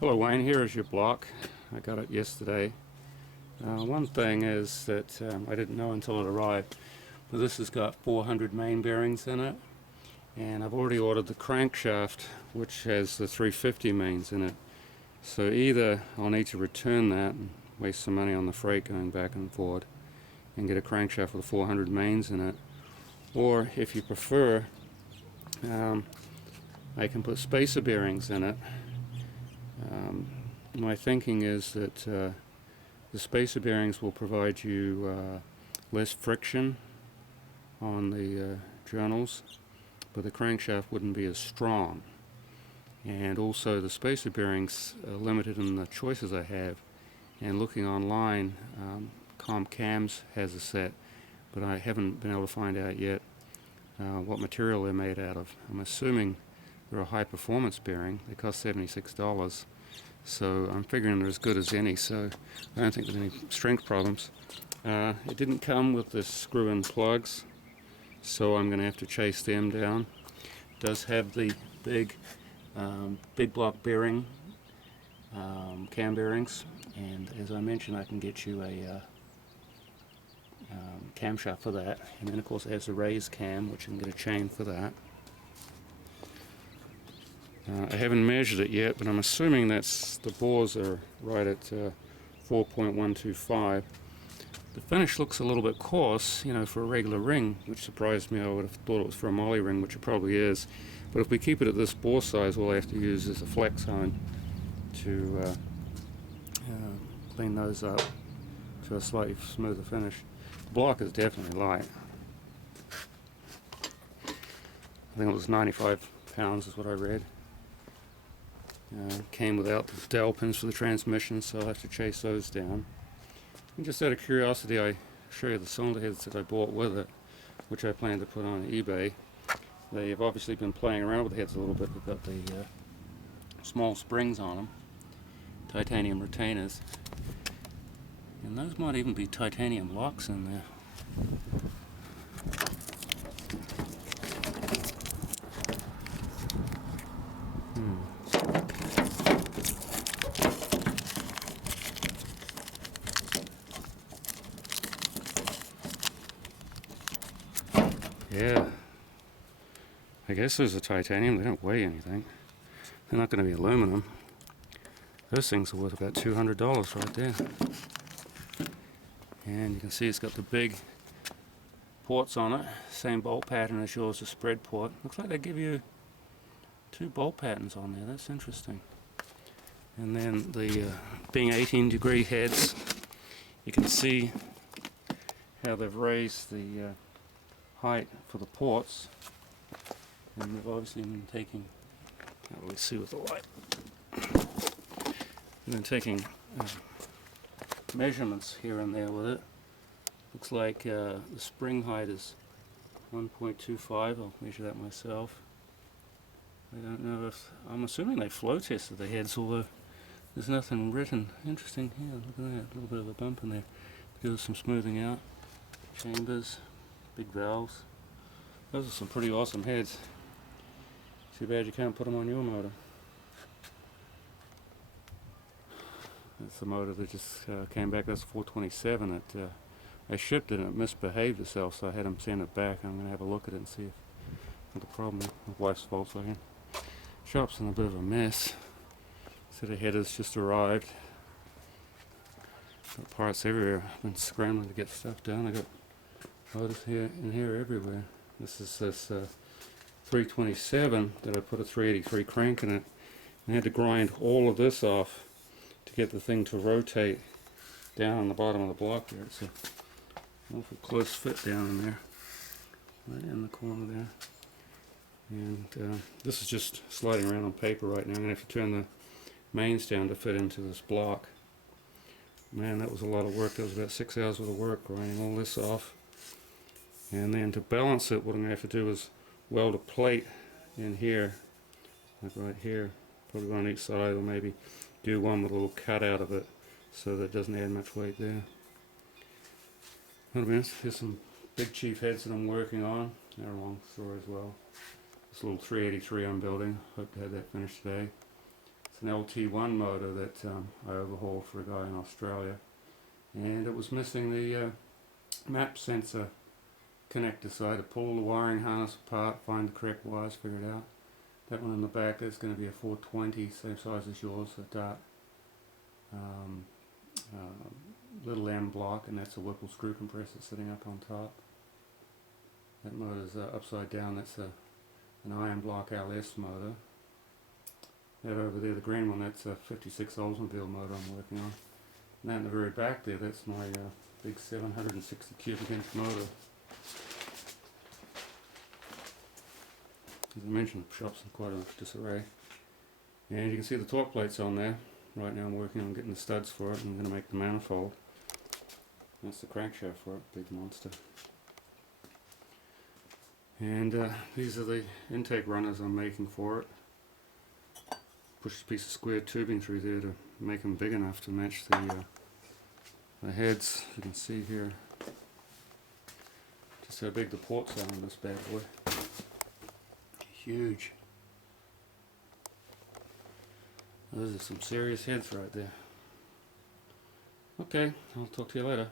Hello Wayne, here is your block. I got it yesterday. One thing is that I didn't know until it arrived, but this has got 400 main bearings in it, and I've already ordered the crankshaft which has the 350 mains in it. So either I'll need to return that and waste some money on the freight going back and forward and get a crankshaft with 400 mains in it, or if you prefer, I can put spacer bearings in it. My thinking is that the spacer bearings will provide you less friction on the journals, but the crankshaft wouldn't be as strong. And also the spacer bearings are limited in the choices I have. And looking online, Comp Cams has a set, but I haven't been able to find out yet what material they're made out of. I'm assuming they're a high performance bearing. They cost $76. So I'm figuring they're as good as any, so I don't think there's any strength problems. It didn't come with the screw-in plugs, so I'm going to have to chase them down. It does have the big block bearing, cam bearings, and as I mentioned, I can get you a camshaft for that, and then of course it has a raised cam, which you can get a chain for that. I haven't measured it yet, but I'm assuming that's the bores are right at 4.125. The finish looks a little bit coarse, you know, for a regular ring, which surprised me. I would have thought it was for a molly ring, which it probably is. But if we keep it at this bore size, all I have to use is a flex hone to clean those up to a slightly smoother finish. The block is definitely light. I think it was 95 pounds is what I read. Came without the dowel pins for the transmission, so I'll have to chase those down. And just out of curiosity, I show you the cylinder heads that I bought with it, which I plan to put on eBay. They've obviously been playing around with the heads a little bit. They've got the small springs on them, titanium retainers, and those might even be titanium locks in there. Yeah, I guess those are titanium. They don't weigh anything. They're not going to be aluminum. Those things are worth about $200 right there. And you can see it's got the big ports on it. Same bolt pattern as yours, a spread port. Looks like they give you two bolt patterns on there. That's interesting. And then the being 18-degree heads, you can see how they've raised the height for the ports, and they've obviously been taking, let's see with the light, they've been taking measurements here and there with it. Looks like the spring height is 1.25. I'll measure that myself. I don't know if, I'm assuming they flow tested the heads, although there's nothing written. Interesting here, look at that, a little bit of a bump in there. Gives some smoothing out. Chambers. Big valves. Those are some pretty awesome heads. Too bad you can't put them on your motor. That's the motor that just came back. That's 427. I shipped it and it misbehaved itself, so I had them send it back. I'm going to have a look at it and see if what the problem is. My wife's Volkswagen. Shop's in a bit of a mess. So the headers just arrived. Got parts everywhere. I've been scrambling to get stuff done. I got motors here and here everywhere. This is this 327 that I put a 383 crank in it. I had to grind all of this off to get the thing to rotate down on the bottom of the block there. It's an awful close fit down in there, right in the corner there. And this is just sliding around on paper right now. I'm going to have to turn the mains down to fit into this block. Man, that was a lot of work. That was about 6 hours worth of work grinding all this off. And then to balance it, what I'm going to have to do is weld a plate in here, like right here, probably one on each side, or maybe do one with a little cut out of it so that it doesn't add much weight there. Here's some Big Chief heads that I'm working on. They're a long story as well. This little 383 I'm building. Hope to have that finished today. It's an LT1 motor that I overhauled for a guy in Australia, and it was missing the map sensor connector, so I had to pull the wiring harness apart, find the correct wires, figure it out. That one in the back, that's going to be a 420, same size as yours, a Dart little M block, and that's a Whipple screw compressor sitting up on top. That motor's upside down, that's an iron block LS motor. That over there, the green one, that's a 56 Oldsmobile motor I'm working on. And that in the very back there, that's my big 760 cubic inch motor. As I mentioned, the shop's in quite a disarray. And you can see the torque plates on there. Right now I'm working on getting the studs for it, and I'm going to make the manifold. That's the crankshaft for it, big monster. And these are the intake runners I'm making for it. Push a piece of square tubing through there to make them big enough to match the heads. You can see here just how big the ports are on this bad boy. Huge. Those are some serious heads right there. Okay, I'll talk to you later.